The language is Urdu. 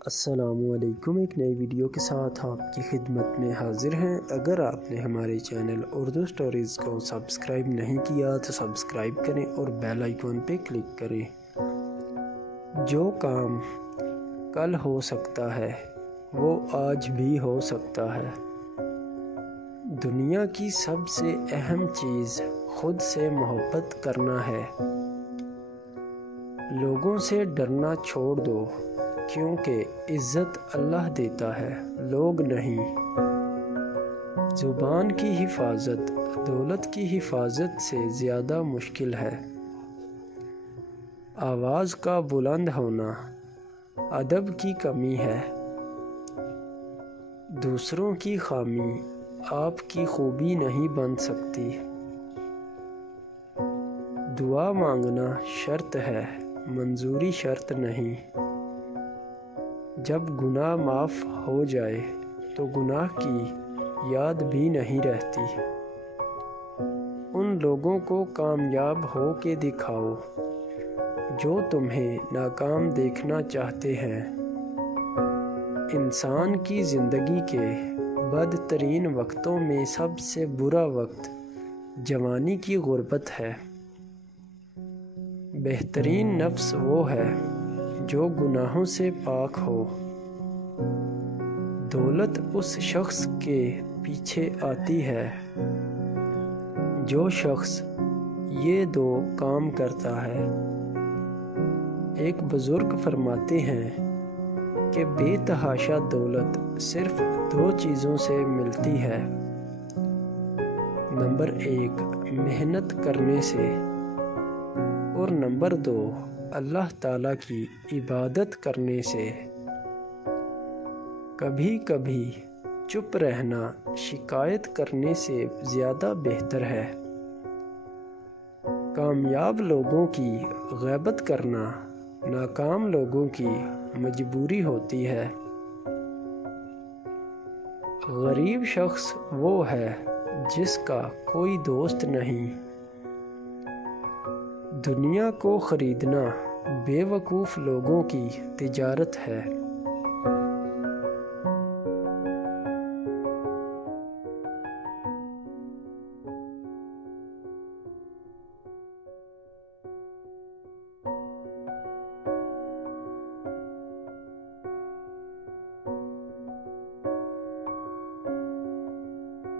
السلام علیکم، ایک نئی ویڈیو کے ساتھ آپ کی خدمت میں حاضر ہیں۔ اگر آپ نے ہمارے چینل اردو سٹوریز کو سبسکرائب نہیں کیا تو سبسکرائب کریں اور بیل آئیکن پہ کلک کریں۔ جو کام کل ہو سکتا ہے وہ آج بھی ہو سکتا ہے۔ دنیا کی سب سے اہم چیز خود سے محبت کرنا ہے۔ لوگوں سے ڈرنا چھوڑ دو، کیونکہ عزت اللہ دیتا ہے، لوگ نہیں۔ زبان کی حفاظت دولت کی حفاظت سے زیادہ مشکل ہے۔ آواز کا بلند ہونا ادب کی کمی ہے۔ دوسروں کی خامی آپ کی خوبی نہیں بن سکتی۔ دعا مانگنا شرط ہے، منظوری شرط نہیں۔ جب گناہ معاف ہو جائے تو گناہ کی یاد بھی نہیں رہتی۔ ان لوگوں کو کامیاب ہو کے دکھاؤ جو تمہیں ناکام دیکھنا چاہتے ہیں۔ انسان کی زندگی کے بدترین وقتوں میں سب سے برا وقت جوانی کی غربت ہے۔ بہترین نفس وہ ہے جو گناہوں سے پاک ہو۔ دولت اس شخص کے پیچھے آتی ہے جو شخص یہ دو کام کرتا ہے۔ ایک بزرگ فرماتے ہیں کہ بے تحاشا دولت صرف دو چیزوں سے ملتی ہے۔ نمبر 1 محنت کرنے سے، اور نمبر 2 اللہ تعالیٰ کی عبادت کرنے سے۔ کبھی کبھی چپ رہنا شکایت کرنے سے زیادہ بہتر ہے۔ کامیاب لوگوں کی غیبت کرنا ناکام لوگوں کی مجبوری ہوتی ہے۔ غریب شخص وہ ہے جس کا کوئی دوست نہیں۔ دنیا کو خریدنا بے وقوف لوگوں کی تجارت ہے۔